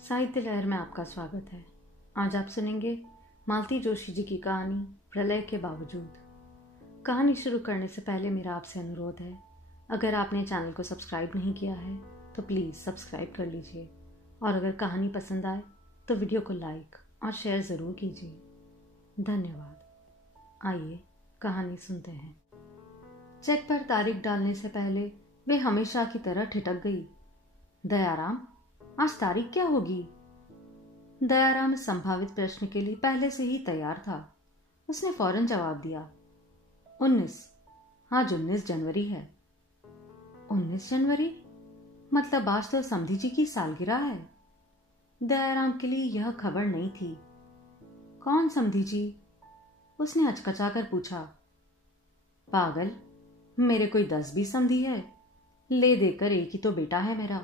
साहित्य लहर में आपका स्वागत है। आज आप सुनेंगे मालती जोशी जी की कहानी प्रलय के बावजूद। कहानी शुरू करने से पहले मेरा आपसे अनुरोध है, अगर आपने चैनल को सब्सक्राइब नहीं किया है तो प्लीज़ सब्सक्राइब कर लीजिए, और अगर कहानी पसंद आए तो वीडियो को लाइक और शेयर ज़रूर कीजिए। धन्यवाद। आइए कहानी सुनते हैं। चेक पर तारीख डालने से पहले वे हमेशा की तरह ठिठक गई। दयाराम, आज तारीख क्या होगी? दयाराम इस संभावित प्रश्न के लिए पहले से ही तैयार था। उसने फौरन जवाब दिया, 19। आज 19 जनवरी है। 19 जनवरी? मतलब आज तो समधी जी की सालगिरह है। दयाराम के लिए यह खबर नहीं थी। कौन समधी जी? उसने हचकचाकर पूछा। पागल, मेरे कोई 10-20 समधी है। ले देकर एक ही तो बेटा है मेरा।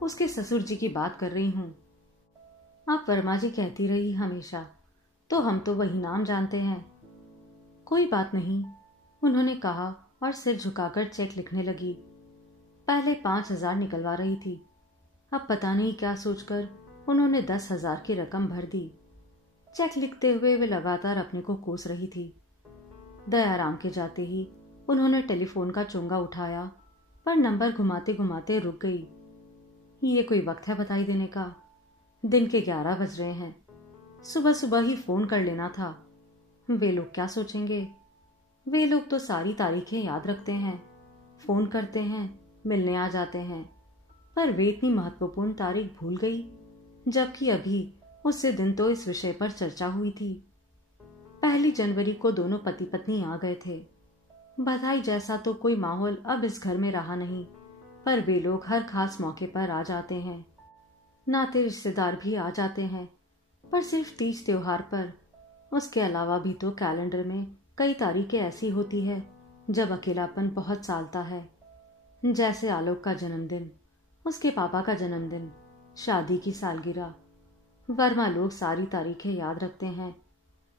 उसके ससुर जी की बात कर रही हूं। आप वर्मा जी कहती रही हमेशा, तो हम तो वही नाम जानते हैं। कोई बात नहीं, उन्होंने कहा और सिर झुकाकर चेक लिखने लगी। पहले 5,000 निकलवा रही थी, अब पता नहीं क्या सोचकर उन्होंने 10,000 की रकम भर दी। चेक लिखते हुए वे लगातार अपने को कोस रही थी। दयाराम के जाते ही उन्होंने टेलीफोन का चोंगा उठाया, पर नंबर घुमाते घुमाते रुक गई। ये कोई वक्त है बधाई देने का? दिन के 11 बज रहे हैं। सुबह सुबह ही फोन कर लेना था। वे लोग क्या सोचेंगे? वे लोग तो सारी तारीखें याद रखते हैं, फोन करते हैं, मिलने आ जाते हैं, पर वे इतनी महत्वपूर्ण तारीख भूल गई, जबकि अभी उससे दिन तो इस विषय पर चर्चा हुई थी। 1 जनवरी को दोनों पति पत्नी आ गए थे। बधाई जैसा तो कोई माहौल अब इस घर में रहा नहीं, पर वे लोग हर खास मौके पर आ जाते हैं। नाते रिश्तेदार भी आ जाते हैं, पर सिर्फ तीज त्योहार पर। उसके अलावा भी तो कैलेंडर में कई तारीखें ऐसी होती है जब अकेलापन बहुत सालता है, जैसे आलोक का जन्मदिन, उसके पापा का जन्मदिन, शादी की सालगिरह। वर्मा लोग सारी तारीखें याद रखते हैं,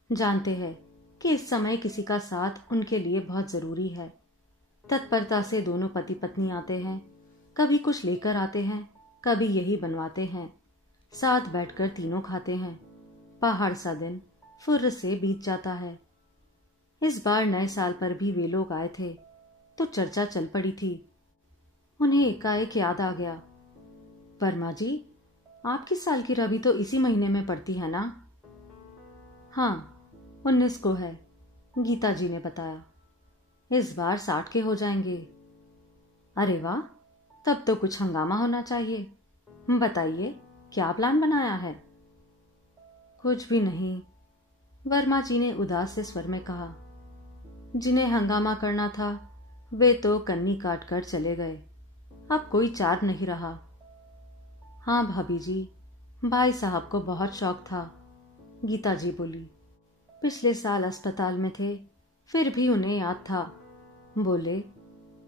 जानते हैं कि इस समय किसी का साथ उनके लिए बहुत जरूरी है। तत्परता से दोनों पति पत्नी आते हैं, कभी कुछ लेकर आते हैं, कभी यही बनवाते हैं। साथ बैठकर तीनों खाते हैं। पहाड़ सा दिन फुर्र से बीत जाता है। इस बार नए साल पर भी वे लोग आए थे, तो चर्चा चल पड़ी थी। उन्हें एकाएक याद आ गया, वर्मा जी, आपकी सालगिरह भी तो इसी महीने में पड़ती है ना? हाँ, 19 को है, गीता जी ने बताया। इस बार 60 के हो जाएंगे। अरे वाह, तब तो कुछ हंगामा होना चाहिए। बताइए, क्या प्लान बनाया है? कुछ भी नहीं, वर्मा जी ने उदास से स्वर में कहा। जिन्हें हंगामा करना था वे तो कन्नी काट कर चले गए, अब कोई चार नहीं रहा। हाँ भाभी जी, भाई साहब को बहुत शौक था, गीता जी बोली। पिछले साल अस्पताल में थे, फिर भी उन्हें याद था। बोले,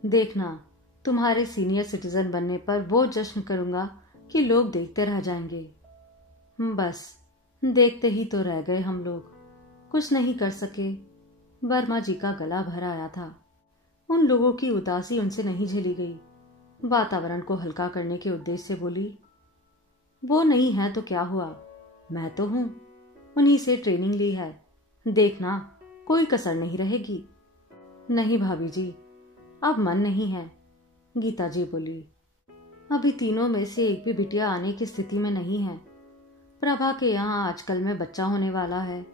देखना, तुम्हारे सीनियर सिटीजन बनने पर वो जश्न करूंगा कि लोग देखते रह जाएंगे। बस देखते ही तो रह गए हम लोग, कुछ नहीं कर सके। वर्मा जी का गला भर आया था। उन लोगों की उदासी उनसे नहीं झेली गई। वातावरण को हल्का करने के उद्देश्य से बोली, वो नहीं है तो क्या हुआ, मैं तो हूं, उन्हीं से ट्रेनिंग ली है, देखना कोई कसर नहीं रहेगी। नहीं भाभी जी, अब मन नहीं है, गीता जी बोली। अभी तीनों में से एक भी बिटिया आने की स्थिति में नहीं है। प्रभा के यहाँ आजकल में बच्चा होने वाला है।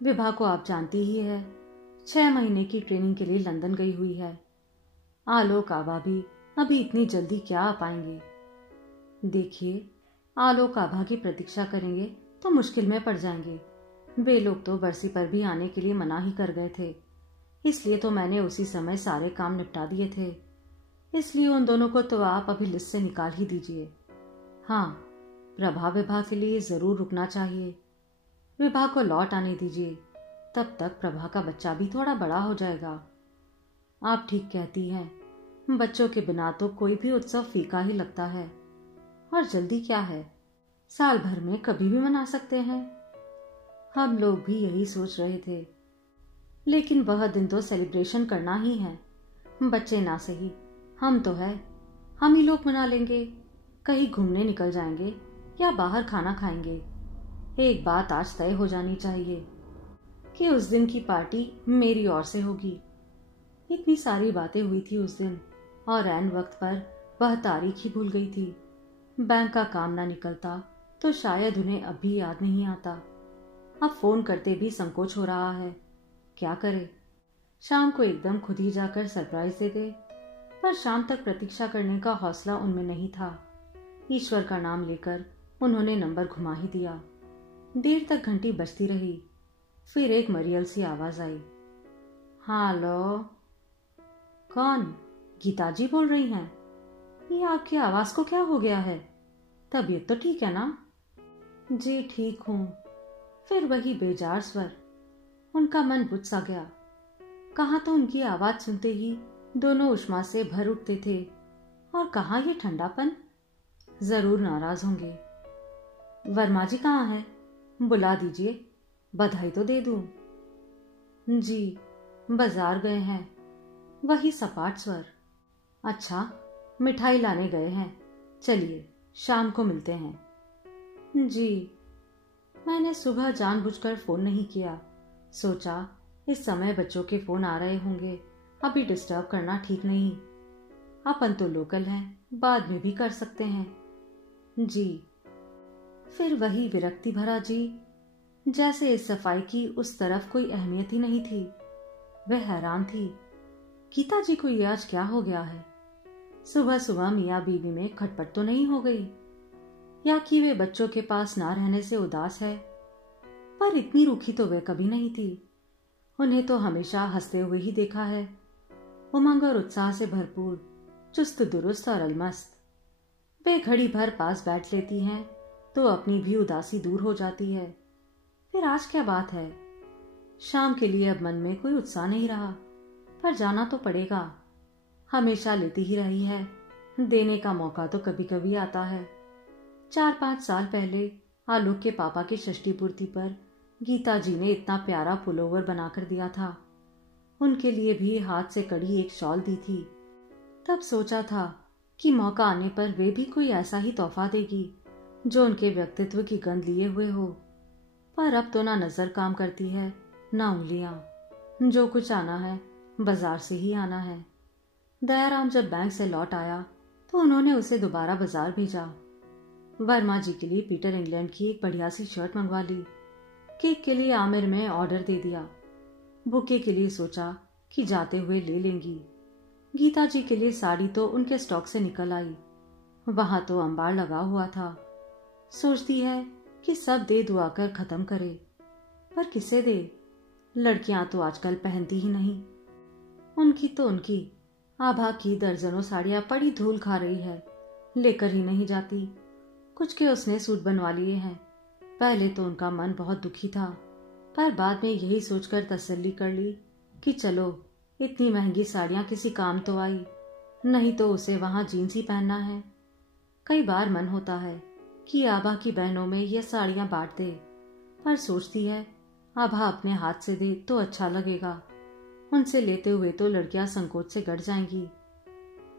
विभा को आप जानती ही है, 6 महीने की ट्रेनिंग के लिए लंदन गई हुई है। आलोक आभा भी अभी इतनी जल्दी क्या आ पाएंगे? देखिए, आलोक आभा की प्रतीक्षा करेंगे तो मुश्किल में पड़ जाएंगे। वे लोग तो बरसी पर भी आने के लिए मना ही कर गए थे, इसलिए तो मैंने उसी समय सारे काम निपटा दिए थे। इसलिए उन दोनों को तो आप अभी लिस्ट से निकाल ही दीजिए। हाँ, प्रभा विभा के लिए जरूर रुकना चाहिए। विभा को लौट आने दीजिए, तब तक प्रभा का बच्चा भी थोड़ा बड़ा हो जाएगा। आप ठीक कहती हैं, बच्चों के बिना तो कोई भी उत्सव फीका ही लगता है। और जल्दी क्या है, साल भर में कभी भी मना सकते हैं। हम लोग भी यही सोच रहे थे, लेकिन वह दिन तो सेलिब्रेशन करना ही है। बच्चे ना सही, हम तो है, हम ही लोग मना लेंगे, कहीं घूमने निकल जाएंगे, या बाहर खाना खाएंगे? एक बात आज तय हो जानी चाहिए कि उस दिन की पार्टी मेरी ओर से होगी। इतनी सारी बातें हुई थी उस दिन और ऐन वक्त पर वह तारीख ही भूल गई थी। बैंक का काम ना निकलता तो शायद उन्हें अब भी याद नहीं आता। अब फोन करते भी संकोच हो रहा है। क्या करे? शाम को एकदम खुद ही जाकर सरप्राइज दे दे, पर शाम तक प्रतीक्षा करने का हौसला उनमें नहीं था। ईश्वर का नाम लेकर उन्होंने नंबर घुमा ही दिया। देर तक घंटी बजती रही। फिर एक मरियल सी आवाज आई। हेलो। कौन? गीता जी बोल रही हैं? ये आपकी आवाज को क्या हो गया है? तबीयत तो ठीक है ना? जी ठीक हूं। फिर वही बेजार स्वर। उनका मन बुझ सा गया। कहाँ तो उनकी आवाज सुनते ही दोनों उष्मा से भर उठते थे और कहाँ ये ठंडापन। जरूर नाराज होंगे। वर्मा जी कहाँ है? बुला दीजिए, बधाई तो दे दूं। जी बाजार गए हैं। वही सपाट स्वर। अच्छा, मिठाई लाने गए हैं। चलिए शाम को मिलते हैं। जी। मैंने सुबह जानबूझकर फोन नहीं किया। सोचा इस समय बच्चों के फोन आ रहे होंगे, अभी डिस्टर्ब करना ठीक नहीं। अपन तो लोकल हैं, बाद में भी कर सकते हैं। जी। फिर वही विरक्ति भरा जी, जैसे इस सफाई की उस तरफ कोई अहमियत ही नहीं थी। वह हैरान थी, गीता जी को ये आज क्या हो गया है? सुबह सुबह मियाँ बीवी में खटपट तो नहीं हो गई, या कि वे बच्चों के पास ना रहने से उदास है? पर इतनी रूखी तो वे कभी नहीं थी। उन्हें तो हमेशा हंसते हुए ही देखा है, उमंग और उत्साह से भरपूर, चुस्त दुरुस्त और अलमस्त। वे घड़ी भर पास बैठ लेती हैं तो अपनी भी उदासी दूर हो जाती है। फिर आज क्या बात है? शाम के लिए अब मन में कोई उत्साह नहीं रहा, पर जाना तो पड़ेगा। हमेशा लेती ही रही है, देने का मौका तो कभी कभी आता है। 4-5 साल पहले आलोक के पापा की षष्ठी पूर्ति पर गीता जी ने इतना प्यारा पुलोवर बनाकर दिया था। उनके लिए भी हाथ से कड़ी एक शॉल दी थी। तब सोचा था कि मौका आने पर वे भी कोई ऐसा ही तोहफा देगी जो उनके व्यक्तित्व की गंध लिए हुए हो। पर अब तो ना नजर काम करती है, ना उंगलियां। जो कुछ आना है बाजार से ही आना है। दयाराम जब बैंक से लौट आया तो उन्होंने उसे दोबारा बाजार भेजा। वर्मा जी के लिए पीटर इंग्लैंड की एक बढ़िया सी शर्ट मंगवा ली। केक के लिए आमिर में ऑर्डर दे दिया। बुके के लिए सोचा कि जाते हुए ले लेंगी। गीता जी के लिए साड़ी तो उनके स्टॉक से निकल आई। वहां तो अंबार लगा हुआ था। सोचती है कि सब दे दुआ कर खत्म करे, पर किसे दे? लड़कियां तो आजकल पहनती ही नहीं। उनकी तो उनकी आभा की दर्जनों साड़ियां पड़ी धूल खा रही है, लेकर ही नहीं जाती। कुछ के उसने सूट बनवा लिए हैं। पहले तो उनका मन बहुत दुखी था, पर बाद में यही सोचकर तसल्ली कर ली कि चलो इतनी महंगी साड़ियां किसी काम तो आई, नहीं तो उसे वहां जीन्स ही पहनना है। कई बार मन होता है कि आभा की बहनों में ये साड़ियां बांट दे, पर सोचती है आभा अपने हाथ से दे तो अच्छा लगेगा। उनसे लेते हुए तो लड़कियां संकोच से गड़ जाएंगी।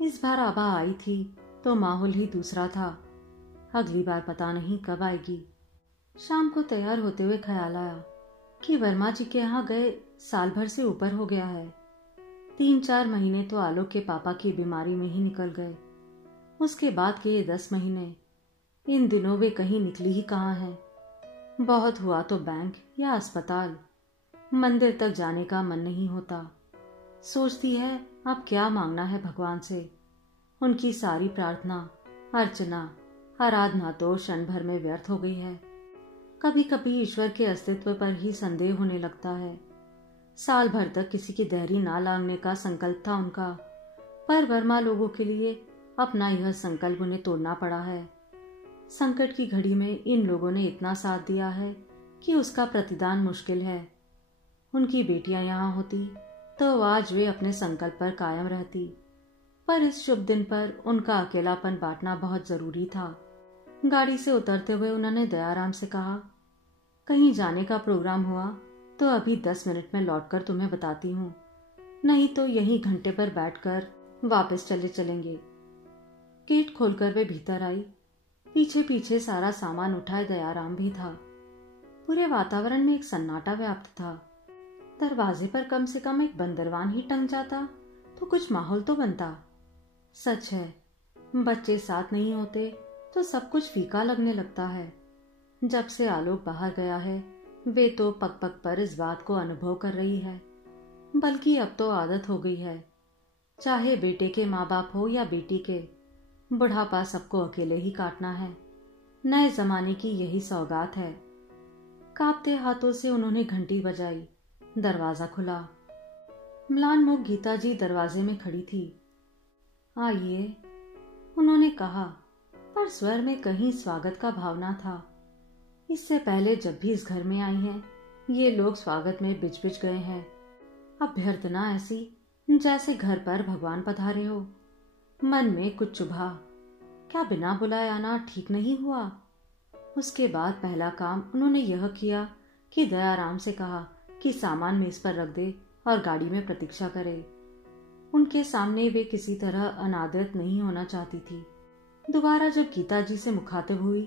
इस बार आभा आई थी तो माहौल ही दूसरा था। अगली बार पता नहीं कब आएगी। शाम को तैयार होते हुए ख्याल आया कि वर्मा जी के यहाँ गए साल भर से ऊपर हो गया है। 3-4 महीने तो आलोक के पापा की बीमारी में ही निकल गए। उसके बाद के ये 10 महीने, इन दिनों वे कहीं निकली ही कहाँ हैं। बहुत हुआ तो बैंक या अस्पताल। मंदिर तक जाने का मन नहीं होता। सोचती है अब क्या मांगना है भगवान से। उनकी सारी प्रार्थना, अर्चना, आराधना तो क्षण भर में व्यर्थ हो गई है। कभी कभी ईश्वर के अस्तित्व पर ही संदेह होने लगता है। साल भर तक किसी की देहरी ना लागने का संकल्प था उनका, पर वर्मा लोगों के लिए अपना यह संकल्प उन्हें तोड़ना पड़ा है। संकट की घड़ी में इन लोगों ने इतना साथ दिया है कि उसका प्रतिदान मुश्किल है। उनकी बेटियां यहाँ होती तो आज वे अपने संकल्प पर कायम रहती, पर इस शुभ दिन पर उनका अकेलापन बांटना बहुत जरूरी था। गाड़ी से उतरते हुए उन्होंने दयाराम से कहा, कहीं जाने का प्रोग्राम हुआ तो अभी 10 मिनट में लौटकर तुम्हें बताती हूँ, नहीं तो यहीं घंटे पर बैठकर वापस चलेंगे। गेट खोलकर वे भीतर आई। पीछे पीछे सारा सामान उठाए दयाराम भी था। पूरे वातावरण में एक सन्नाटा व्याप्त था। दरवाजे पर कम से कम एक बंदरवान ही टंग जाता तो कुछ माहौल तो बनता। सच है, बच्चे साथ नहीं होते तो सब कुछ फीका लगने लगता है। जब से आलोक बाहर गया है, वे तो पग पग पर इस बात को अनुभव कर रही है। बल्कि अब तो आदत हो गई है। चाहे बेटे के माँ बाप हो या बेटी के, बुढ़ापा सबको अकेले ही काटना है। नए जमाने की यही सौगात है। कांपते हाथों से उन्होंने घंटी बजाई। दरवाजा खुला। म्लान मुख गीता जी दरवाजे में खड़ी थी। आइए, उन्होंने कहा, पर स्वर में कहीं स्वागत का भावना था। इससे पहले जब भी इस घर में आई हैं, ये लोग स्वागत में बिच बिच गए हैं। अभ्यर्थना ऐसी जैसे घर पर भगवान पधारे हो। मन में कुछ चुभा। क्या बिना बुलाए आना ठीक नहीं हुआ? उसके बाद पहला काम उन्होंने यह किया कि दयाराम से कहा कि सामान मेज पर रख दे और गाड़ी में प्रतीक्षा करे। उनके सामने वे किसी तरह अनादृत नहीं होना चाहती थी। दोबारा जब गीता जी से मुखातिब हुई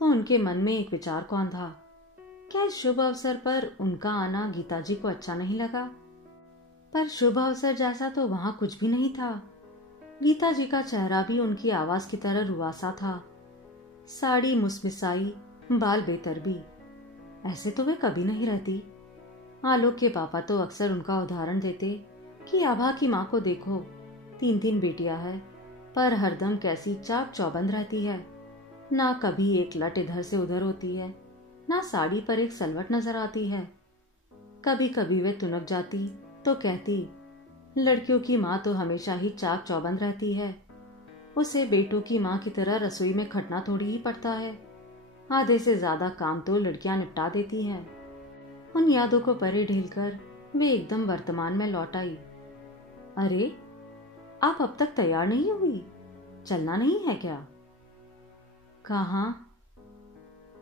तो उनके मन में एक विचार कौन था। क्या इस शुभ अवसर पर उनका आना गीता जी को अच्छा नहीं लगा? पर शुभ अवसर जैसा तो वहां कुछ भी नहीं था। गीता जी का चेहरा भी उनकी आवाज की तरह रुआसा था। साड़ी मुसमिसाई, बाल बेतरबी। ऐसे तो वे कभी नहीं रहती। आलोक के पापा तो अक्सर उनका उदाहरण देते कि आभा की माँ को देखो, 3 बेटियां हैं, पर हरदम कैसी चाक चौबंद रहती है। ना कभी एक लट इधर से उधर होती है, ना साड़ी पर एक सलवट नजर आती है। कभी कभी वे तुनक जाती तो कहती, लड़कियों की माँ तो हमेशा ही चाक चौबंद रहती है। उसे बेटों की माँ की तरह रसोई में खटना थोड़ी ही पड़ता है। आधे से ज्यादा काम तो लड़कियां निपटा देती हैं। उन यादों को परे ढीलकर वे एकदम वर्तमान में लौट आई। अरे, आप अब तक तैयार नहीं हुई? चलना नहीं है क्या? कहाँ?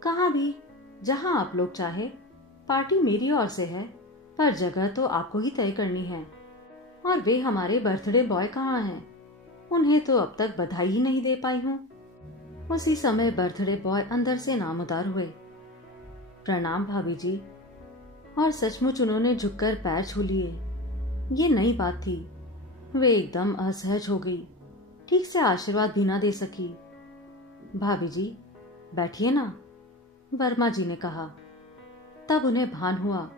कहाँ भी, जहां आप लोग चाहे। पार्टी मेरी ओर से है, पर जगह तो आपको ही तय करनी है। और वे हमारे बर्थडे बॉय कहाँ हैं? उन्हें तो अब तक बधाई ही नहीं दे पाई हूँ। उसी समय बर्थडे बॉय अंदर से नामुदार हुए। प्रणाम भाभी जी। और सचमुच उन्होंने झुककर पैर छू लिए। ये नई बात थी। वे एकदम असहज हो गई। ठीक से आशीर्वाद भी ना दे सकी। भाभी जी, बैठिए ना, वर्मा जी ने कहा। तब उन्हें भान हुआ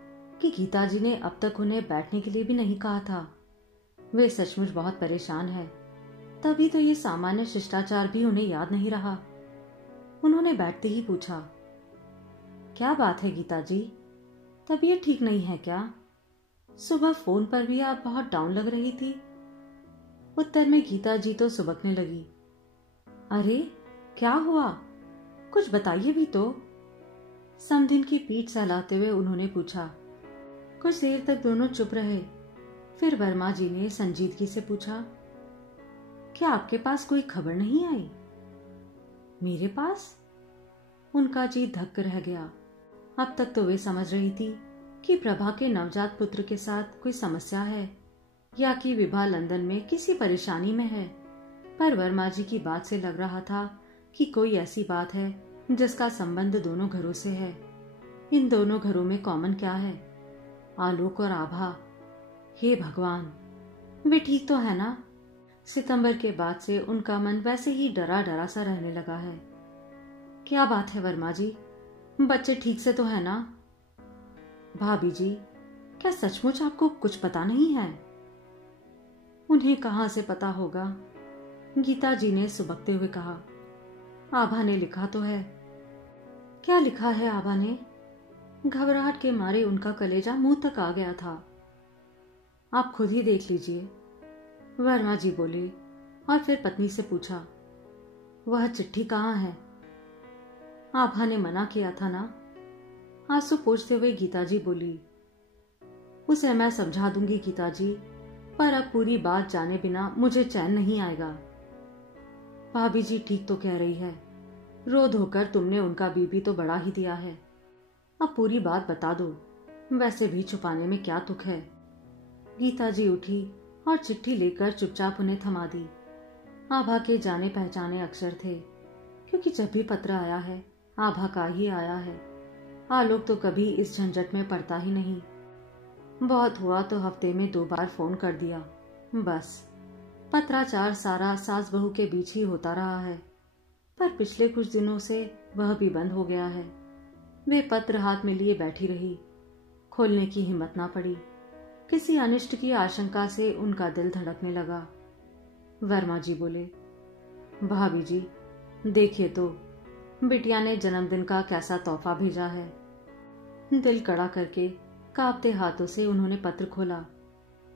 कि गीता जी ने अब तक उन्हें बैठने के लिए भी नहीं कहा था। वे सचमुच बहुत परेशान है। तभी तो ये सामान्य शिष्टाचार भी उन्हें याद नहीं रहा। उन्होंने बैठते ही पूछा, क्या बात है गीता जी, तबीयत ठीक नहीं है क्या? सुबह फोन पर भी आप बहुत डाउन लग रही थी। उत्तर में गीता जी तो सुबकने लगी। अरे, क्या हुआ? कुछ बताइए भी तो। समधिन की पीठ सहलाते हुए उन्होंने पूछा। कुछ देर तक दोनों चुप रहे। फिर वर्मा जी ने संजीदगी से पूछा, क्या आपके पास कोई खबर नहीं आई? मेरे पास? उनका जी धक्क रह गया। अब तक तो वे समझ रही थी कि प्रभा के नवजात पुत्र के साथ कोई समस्या है या कि विभा लंदन में किसी परेशानी में है। पर वर्मा जी की बात से लग रहा था कि कोई ऐसी बात है जिसका संबंध दोनों घरों से है। इन दोनों घरों में कॉमन क्या है? आलोक और आभा। हे भगवान, वे ठीक तो है ना? सितंबर के बाद से उनका मन वैसे ही डरा डरा सा रहने लगा है। क्या बात है वर्मा जी, बच्चे ठीक से तो है ना? भाभी जी, क्या सचमुच आपको कुछ पता नहीं है? उन्हें कहां से पता होगा? गीता जी ने सुबकते हुए कहा। आभा ने लिखा तो है। क्या लिखा है आभा ने? घबराहट के मारे उनका कलेजा मुंह तक आ गया था। आप खुद ही देख लीजिए, वर्मा जी बोले और फिर पत्नी से पूछा, वह चिट्ठी कहाँ है? आभा ने मना किया था ना? आंसू पोंछते हुए गीता जी बोली, उसे मैं समझा दूंगी गीता जी, पर अब पूरी बात जाने बिना मुझे चैन नहीं आएगा। भाभी जी ठीक तो कह रही है। रो धोकर तुमने उनका बीबी तो बढ़ा ही दिया है। अब पूरी बात बता दो, वैसे भी छुपाने में क्या तुक है। गीता जी उठी और चिट्ठी लेकर चुपचाप उन्हें थमा दी। आभा के जाने पहचाने अक्षर थे, क्योंकि जब भी पत्र आया है आभा का ही आया है। आलोक तो कभी इस झंझट में पड़ता ही नहीं। बहुत हुआ तो हफ्ते में 2 बार फोन कर दिया, बस। पत्राचार सारा सास बहू के बीच ही होता रहा है, पर पिछले कुछ दिनों से वह भी बंद हो गया है। वे पत्र हाथ में लिए बैठी रही, खोलने की हिम्मत ना पड़ी। किसी अनिष्ट की आशंका से उनका दिल धड़कने लगा। वर्मा जी बोले, भाभी जी देखिए तो बिटिया ने जन्मदिन का कैसा तोहफा भेजा है। दिल कड़ा करके कांपते हाथों से उन्होंने पत्र खोला।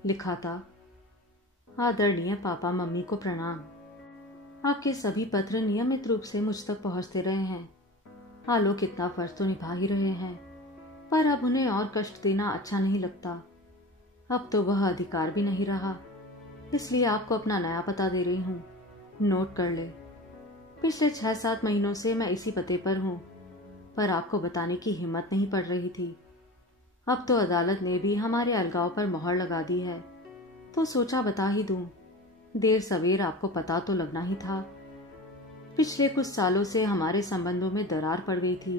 लिखा था, आदरणीय पापा मम्मी को प्रणाम। आपके सभी पत्र नियमित रूप से मुझ तक पहुंचते रहे हैं। आलोक इतना फर्ज तो निभा ही रहे हैं, पर अब उन्हें और कष्ट देना अच्छा नहीं लगता। अब तो वह अधिकार भी नहीं रहा, इसलिए आपको अपना नया पता दे रही हूँ, नोट कर ले। पिछले 6-7 महीनों से मैं इसी पते पर हूँ, पर आपको बताने की हिम्मत नहीं पड़ रही थी। अब तो अदालत ने भी हमारे अलगाव पर मोहर लगा दी है, तो सोचा बता ही दूं। देर सवेर आपको पता तो लगना ही था। पिछले कुछ सालों से हमारे संबंधों में दरार पड़ गई थी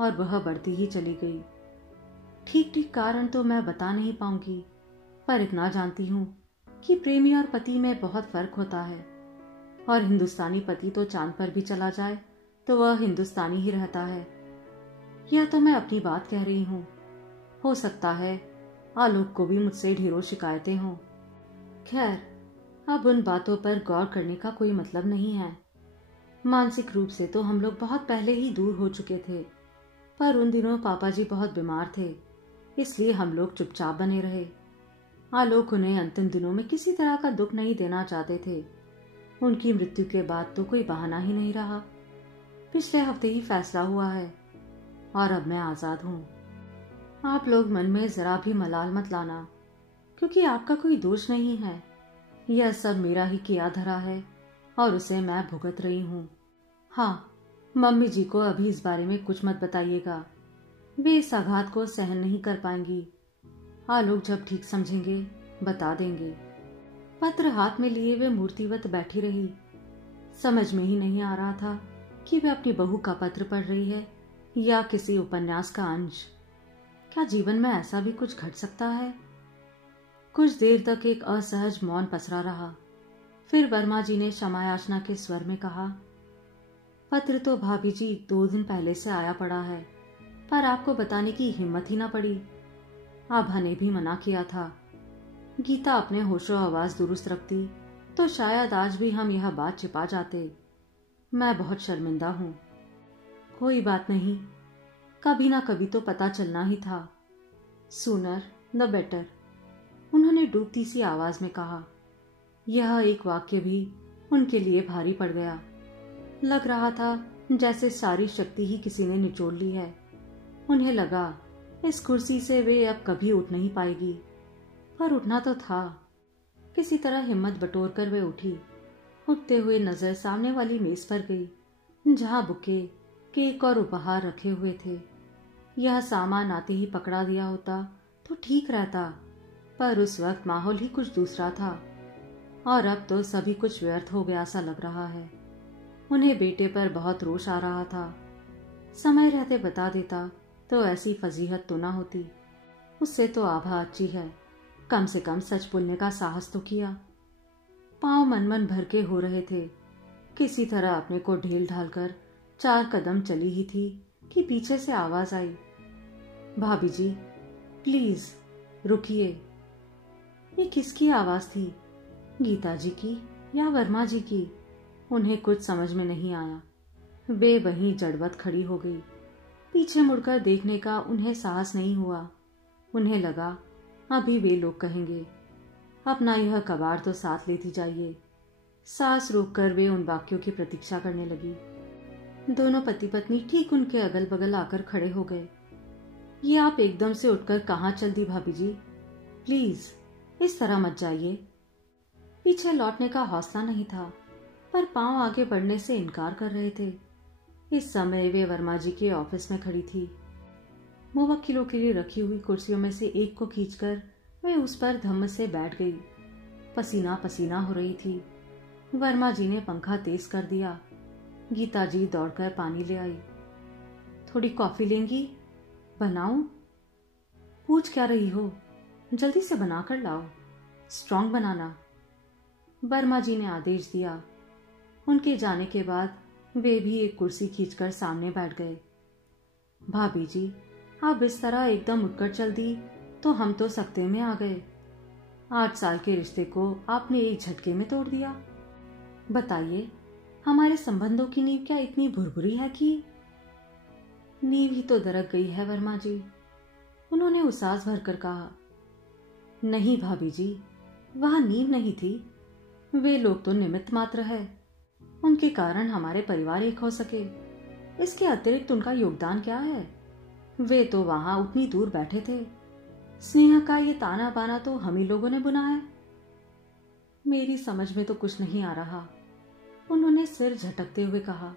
और वह बढ़ती ही चली गई। ठीक ठीक कारण तो मैं बता नहीं पाऊंगी, पर इतना जानती हूँ कि प्रेमी और पति में बहुत फर्क होता है, और हिंदुस्तानी पति तो चांद पर भी चला जाए तो वह हिंदुस्तानी ही रहता है। यह तो मैं अपनी बात कह रही हूँ, हो सकता है आलोक को भी मुझसे ढेरों शिकायतें हों। खैर, अब उन बातों पर गौर करने का कोई मतलब नहीं है। मानसिक रूप से तो हम लोग बहुत पहले ही दूर हो चुके थे, पर उन दिनों पापा जी बहुत बीमार थे, इसलिए हम लोग चुपचाप बने रहे। आलोक उन्हें अंतिम दिनों में किसी तरह का दुख नहीं देना चाहते थे। उनकी मृत्यु के बाद तो कोई बहाना ही नहीं रहा। पिछले हफ्ते ही फैसला हुआ है और अब मैं आजाद हूँ। आप लोग मन में जरा भी मलाल मत लाना, क्योंकि आपका कोई दोष नहीं है। यह सब मेरा ही किया धरा है और उसे मैं भुगत रही हूँ। हाँ, मम्मी जी को अभी इस बारे में कुछ मत बताइएगा, वे इस आघात को सहन नहीं कर पाएंगी। आलोक जब ठीक समझेंगे बता देंगे। पत्र हाथ में लिए वे मूर्तिवत बैठी रही। समझ में ही नहीं आ रहा था कि वे अपनी बहू का पत्र पढ़ रही है या किसी उपन्यास का अंश। क्या जीवन में ऐसा भी कुछ घट सकता है? कुछ देर तक एक असहज मौन पसरा रहा। फिर वर्मा जी ने क्षमा याचना के स्वर में कहा, पत्र तो भाभी जी 2 दिन पहले से आया पड़ा है, पर आपको बताने की हिम्मत ही ना पड़ी। आभा ने भी मना किया था। गीता अपने होशो हवास दुरुस्त रखती तो शायद आज भी हम यह बात छिपा जाते। मैं बहुत शर्मिंदा हूँ। कोई बात नहीं, कभी ना कभी तो पता चलना ही था। सूनर द बेटर, उन्होंने डूबती सी आवाज में कहा। यह एक वाक्य भी उनके लिए भारी पड़ गया। लग रहा था जैसे सारी शक्ति ही किसी ने निचोड़ ली है। उन्हें लगा इस कुर्सी से वे अब कभी उठ नहीं पाएगी, पर उठना तो था। किसी तरह हिम्मत बटोर कर वे उठी। उठते हुए नजर सामने वाली मेज पर गई, जहां बुके, केक और उपहार रखे हुए थे। यह सामान आते ही पकड़ा दिया होता तो ठीक रहता, पर उस वक्त माहौल ही कुछ दूसरा था और अब तो सभी कुछ व्यर्थ हो गया सा लग रहा है। उन्हें बेटे पर बहुत रोष आ रहा था। समय रहते बता देता तो ऐसी फजीहत तो ना होती। उससे तो आभा अच्छी है, कम से कम सच बोलने का साहस तो किया। पांव मन मन भर के हो रहे थे। किसी तरह अपने को ढेल ढालकर 4 कदम चली ही थी कि पीछे से आवाज आई, भाभी जी प्लीज रुकिए। ये किसकी आवाज थी, गीता जी की या वर्मा जी की? उन्हें कुछ समझ में नहीं आया। वे वहीं जड़वत खड़ी हो गई। पीछे मुड़कर देखने का उन्हें साहस नहीं हुआ। उन्हें लगा अभी वे लोग कहेंगे, अपना यह कबाड़ तो साथ लेती जाइए। सांस रोककर वे उन वाक्यों की प्रतीक्षा करने लगी। दोनों पति पत्नी ठीक उनके अगल बगल आकर खड़े हो गए। ये आप एकदम से उठकर कहाँ चल दी भाभी जी? प्लीज इस तरह मत जाइए। पीछे लौटने का हौसला नहीं था, पर पांव आगे बढ़ने से इनकार कर रहे थे। इस समय वे वर्मा जी के ऑफिस में खड़ी थी। मुवक्किलों के लिए रखी हुई कुर्सियों में से एक को खींचकर वे उस पर धम्म से बैठ गई। पसीना पसीना हो रही थी। वर्मा जी ने पंखा तेज कर दिया। गीता जी दौड़कर पानी ले आई। थोड़ी कॉफी लेंगी? बनाऊं? पूछ क्या रही हो? जल्दी से बनाकर लाओ, स्ट्रांग बनाना। वर्मा जी ने आदेश दिया। उनके जाने के बाद वे भी एक कुर्सी खींचकर सामने बैठ गए। भाभी जी, आप इस तरह एकदम उठकर चल दी तो हम तो सकते में आ गए। 8 साल के रिश्ते को आपने एक झटके में तोड़ दिया। बताइए, हमारे संबंधों की नींव क्या इतनी भुरभुरी है कि? नींव ही तो दरक गई है वर्मा जी, उन्होंने उसास भरकर कहा। नहीं भाभी जी, वह नींव नहीं थी, वे लोग तो निमित्त मात्र है। उनके कारण हमारे परिवार एक हो सके, इसके अतिरिक्त उनका योगदान क्या है? वे तो वहां उतनी दूर बैठे थे। स्नेह का ये ताना बाना तो हम ही लोगों ने बुना है। मेरी समझ में तो कुछ नहीं आ रहा, उन्होंने सिर झटकते हुए कहा।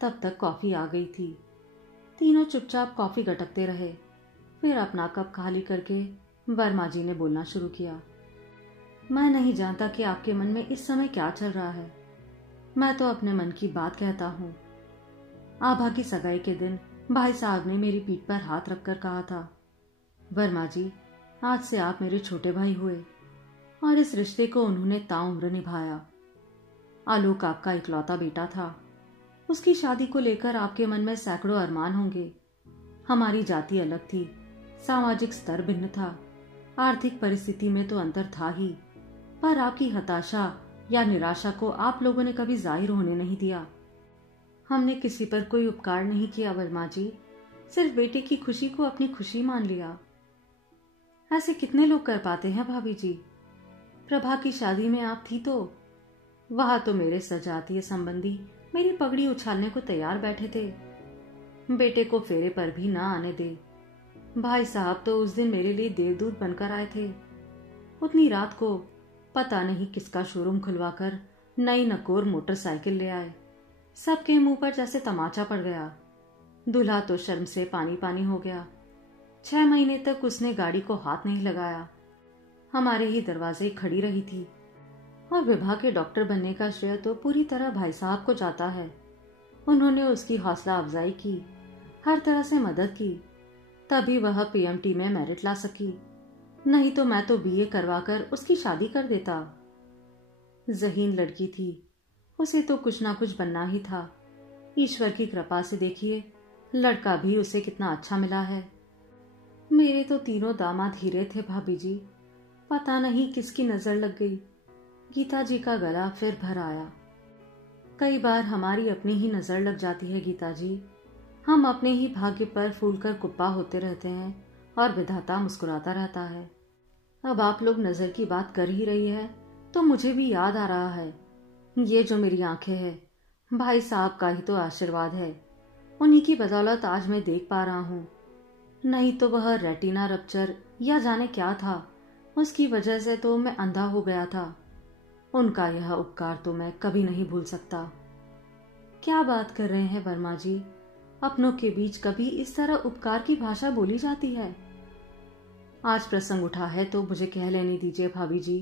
तब तक कॉफी आ गई थी। तीनों चुपचाप कॉफी गटकते रहे। फिर अपना कप खाली करके वर्मा जी ने बोलना शुरू किया। मैं नहीं जानता कि आपके मन में इस समय क्या चल रहा है। मैं तो अपने मन की बात कहता हूँ। आभा की सगाई के दिन भाई साहब ने मेरी पीठ पर हाथ रखकर कहा था, वर्मा जी, आज से आप मेरे छोटे भाई हुए। और इस रिश्ते को उन्होंने ताउम्र निभाया। आलोक आपका इकलौता बेटा था। उसकी शादी को लेकर आपके मन में सैकड़ों अरमान होंगे। हमारी जाति अलग थी, सामाजिक स्तर भिन्न था, आर्थिक परिस्थिति में तो अंतर था ही, पर आपकी हताशा या निराशा को आप लोगों ने कभी जाहिर होने नहीं दिया। हमने किसी पर कोई उपकार नहीं किया वर्मा जी, सिर्फ बेटे की खुशी को अपनी खुशी मान लिया। ऐसे कितने लोग कर पाते हैं भाभी जी? प्रभा की शादी में आप थी तो वहां तो मेरे सजातीय संबंधी मेरी पगड़ी उछालने को तैयार बैठे थे। बेटे को फेरे पर भी ना आने दे। भाई साहब तो उस दिन मेरे लिए देवदूत बनकर आए थे। उतनी रात को पता नहीं किसका शोरूम खुलवाकर नई नकोर मोटरसाइकिल ले आए। सबके मुंह पर जैसे तमाचा पड़ गया। दूल्हा तो शर्म से पानी पानी हो गया। 6 महीने तक उसने गाड़ी को हाथ नहीं लगाया। हमारे ही दरवाजे खड़ी रही थी। और विभा के डॉक्टर बनने का श्रेय तो पूरी तरह भाई साहब को जाता है। उन्होंने उसकी हौसला अफजाई की, हर तरह से मदद की, तभी वह पीएमटी में मेरिट ला सकी। नहीं तो मैं तो बीए करवाकर उसकी शादी कर देता। ज़हीन लड़की थी, उसे तो कुछ ना कुछ बनना ही था। ईश्वर की कृपा से देखिए, लड़का भी उसे कितना अच्छा मिला है। मेरे तो तीनों दामाद हीरे थे भाभी जी, पता नहीं किसकी नजर लग गई। गीता जी का गला फिर भर आया। कई बार हमारी अपनी ही नजर लग जाती है गीता जी। हम अपने ही भाग्य पर फूलकर कुप्पा होते रहते हैं और विधाता मुस्कुराता रहता है। अब आप लोग नजर की बात कर ही रही है तो मुझे भी याद आ रहा है, ये जो मेरी आंखें हैं भाई साहब का ही तो आशीर्वाद है। उन्हीं की बदौलत आज मैं देख पा रहा हूँ। नहीं तो वह रेटिना रप्चर या जाने क्या था, उसकी वजह से तो मैं अंधा हो गया था। उनका यह उपकार तो मैं कभी नहीं भूल सकता। क्या बात कर रहे हैं वर्मा जी? अपनों के बीच कभी इस तरह उपकार की भाषा बोली जाती है? आज प्रसंग उठा है तो मुझे कह लेने दीजिए भाभी जी।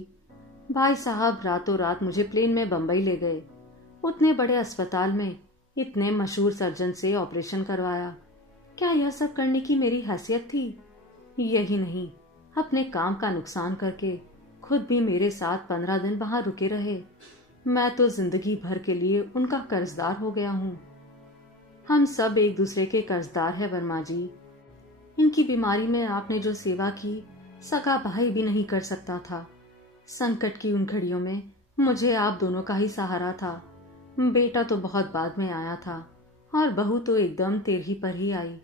भाई साहब रातों रात मुझे प्लेन में बंबई ले गए। उतने बड़े अस्पताल में इतने मशहूर सर्जन से ऑपरेशन करवाया। क्या यह सब करने की मेरी हैसियत थी? यही नहीं, अपने काम का नुकसान करके खुद भी मेरे साथ 15 दिन वहां रुके रहे। मैं तो जिंदगी भर के लिए उनका कर्जदार हो गया हूँ। हम सब एक दूसरे के कर्जदार हैं वर्मा जी। इनकी बीमारी में आपने जो सेवा की, सगा भाई भी नहीं कर सकता था। संकट की उन घड़ियों में मुझे आप दोनों का ही सहारा था। बेटा तो बहुत बाद में आया था और बहू तो एकदम तेरही पर ही आई।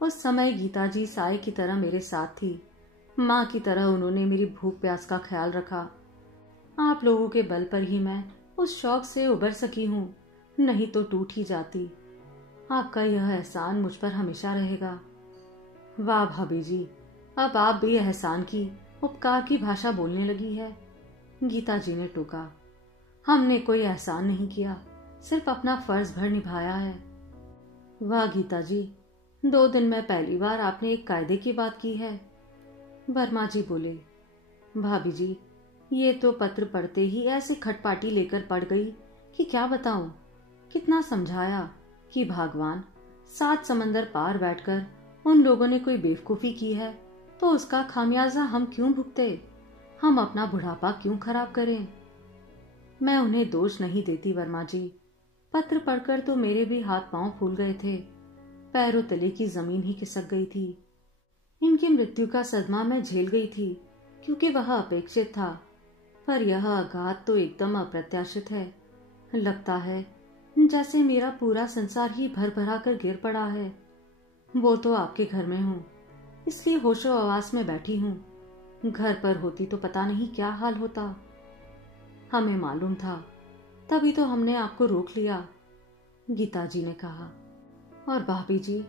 उस समय गीता जी साय की तरह मेरे साथ थी। माँ की तरह उन्होंने मेरी भूख प्यास का ख्याल रखा। आप लोगों के बल पर ही मैं उस शौक से उबर सकी हूँ, नहीं तो टूट ही जाती। आपका यह एहसान मुझ पर हमेशा रहेगा। वाह भाभी जी, अब आप भी एहसान की, उपकार की भाषा बोलने लगी है। गीता जी ने टोका। हमने कोई एहसान नहीं किया, सिर्फ अपना फर्ज भर निभाया है। वाह गीता जी, 2 दिन में पहली बार आपने एक कायदे की बात की है। वर्मा जी बोले, भाभी जी, ये तो पत्र पढ़ते ही ऐसे खटपाटी लेकर पड़ गई कि क्या बताऊं। कितना समझाया कि भगवान 7 समंदर पार बैठकर उन लोगों ने कोई बेवकूफी की है तो उसका खामियाजा हम क्यों भुगते, हम अपना बुढ़ापा क्यों खराब करें। मैं उन्हें दोष नहीं देती वर्मा जी, पत्र पढ़कर तो मेरे भी हाथ पांव फूल गए थे, पैरों तले की जमीन ही खिसक गई थी। इनकी मृत्यु का सदमा मैं झेल गई थी क्योंकि वह अपेक्षित था, पर यह आघात तो एकदम अप्रत्याशित है। लगता है जैसे मेरा पूरा संसार ही भर भरा कर गिर पड़ा है। वो तो आपके घर में हूँ, इसलिए होशो आवास में बैठी हूँ। घर पर होती तो पता नहीं क्या हाल होता। हमें मालूम था, तभी तो हमने आपको रोक लिया, गीता जी ने कहा। और भाभी जी,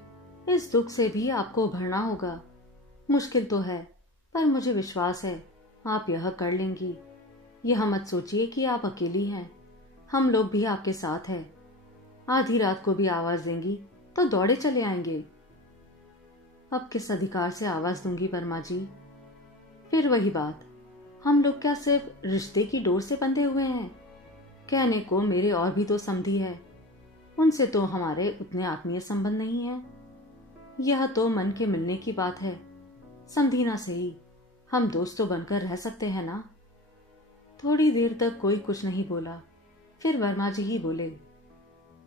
इस दुख से भी आपको उभरना होगा। मुश्किल तो है, पर मुझे विश्वास है आप यह कर लेंगी। यह मत सोचिए कि आप अकेली हैं, हम लोग भी आपके साथ हैं। आधी रात को भी आवाज देंगी तो दौड़े चले आएंगे। अब किस अधिकार से आवाज दूंगी वर्मा जी? फिर वही बात, हम लोग क्या सिर्फ रिश्ते की डोर से बंधे हुए हैं? कहने को मेरे और भी तो समधी है, उनसे तो हमारे उतने आत्मीय संबंध नहीं है। यह तो मन के मिलने की बात है, समधी ना सही, हम दोस्त तो बनकर रह सकते हैं ना। थोड़ी देर तक कोई कुछ नहीं बोला, फिर वर्मा जी ही बोले।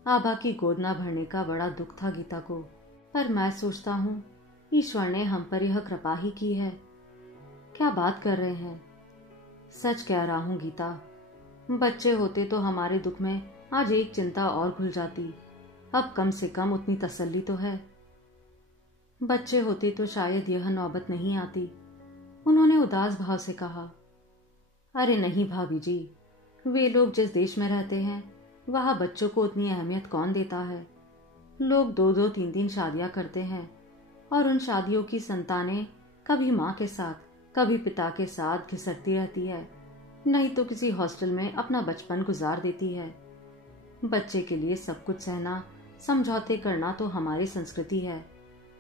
आभा की गोद न भरने का बड़ा दुख था गीता को, पर मैं सोचता हूँ ईश्वर ने हम पर यह कृपा ही की है। क्या बात कर रहे हैं, सच कह रहा हूँ गीता। बच्चे होते तो हमारे दुख में आज एक चिंता और घुल जाती, अब कम से कम उतनी तसल्ली तो है। बच्चे होते तो शायद यह नौबत नहीं आती, उन्होंने उदास भाव से कहा। अरे नहीं भाभी जी, वे लोग जिस देश में रहते हैं वहां बच्चों को उतनी अहमियत कौन देता है। लोग 2-2, 3-3 शादियां करते हैं और उन शादियों की संतानें कभी माँ के साथ कभी पिता के साथ घिसटती रहती है, नहीं तो किसी हॉस्टल में अपना बचपन गुजार देती है। बच्चे के लिए सब कुछ सहना, समझौते करना तो हमारी संस्कृति है,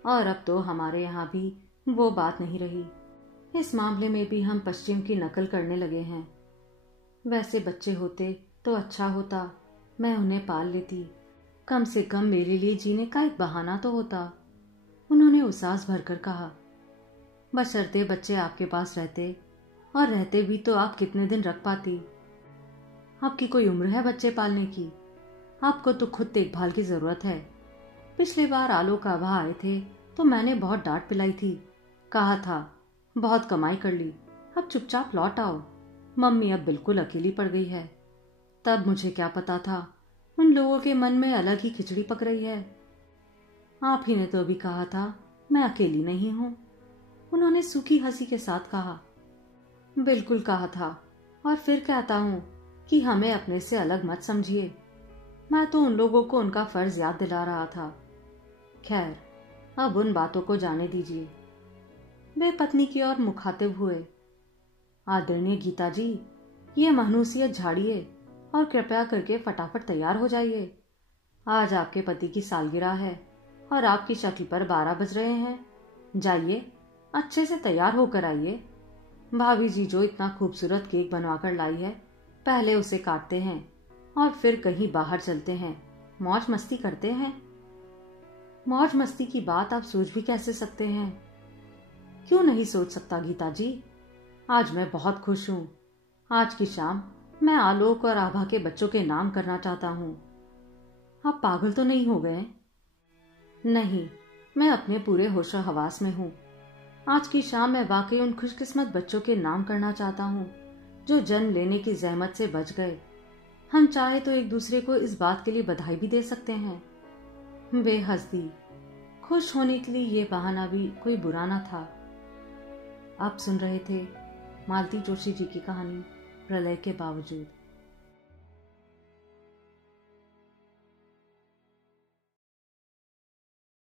और अब तो हमारे यहाँ भी वो बात नहीं रही। इस मामले में भी हम पश्चिम की नकल करने लगे हैं। वैसे बच्चे होते तो अच्छा होता, मैं उन्हें पाल लेती, कम से कम मेरे लिए जीने का एक बहाना तो होता, उन्होंने उसास भरकर कहा। बशर्ते बच्चे आपके पास रहते, और रहते भी तो आप कितने दिन रख पाती? आपकी कोई उम्र है बच्चे पालने की? आपको तो खुद देखभाल की जरूरत है। पिछली बार आलोक आभा आए थे तो मैंने बहुत डांट पिलाई थी, कहा था बहुत कमाई कर ली, अब चुपचाप लौट आओ। मम्मी अब बिल्कुल अकेली पड़ गई है। तब मुझे क्या पता था उन लोगों के मन में अलग ही खिचड़ी पक रही है। आप ही ने तो अभी कहा था मैं अकेली नहीं हूं, उन्होंने सूखी हंसी के साथ कहा। बिल्कुल कहा था, और फिर कहता हूं कि हमें अपने से अलग मत समझिए। मैं तो उन लोगों को उनका फर्ज याद दिला रहा था। खैर, अब उन बातों को जाने दीजिए। वे पत्नी की ओर मुखातिब हुए। आदरणीय गीता जी, ये महनूसियत झाड़िए और कृपया करके फटाफट तैयार हो जाइए। आज आपके पति की सालगिरह है और आपकी शक्ल पर 12 बज रहे हैं। जाइए, अच्छे से तैयार होकर आइए। भाभी जी जो इतना खूबसूरत केक बनवाकर लाई है, पहले उसे काटते हैं और फिर कहीं बाहर चलते हैं, मौज मस्ती करते हैं। मौज मस्ती की बात आप सोच भी कैसे सकते हैं? क्यों नहीं सोच सकता गीता जी? आज मैं बहुत खुश हूँ। आज की शाम मैं आलोक और आभा के बच्चों के नाम करना चाहता हूँ। आप पागल तो नहीं हो गए? नहीं, मैं अपने पूरे होशो हवास में हूँ। आज की शाम मैं वाकई उन खुशकिस्मत बच्चों के नाम करना चाहता हूँ जो जन्म लेने की जहमत से बच गए। हम चाहे तो एक दूसरे को इस बात के लिए बधाई भी दे सकते हैं। वे हंस दी। खुश होने के लिए ये बहाना भी कोई बुरा ना था। आप सुन रहे थे मालती जोशी जी की कहानी प्रलय के बावजूद।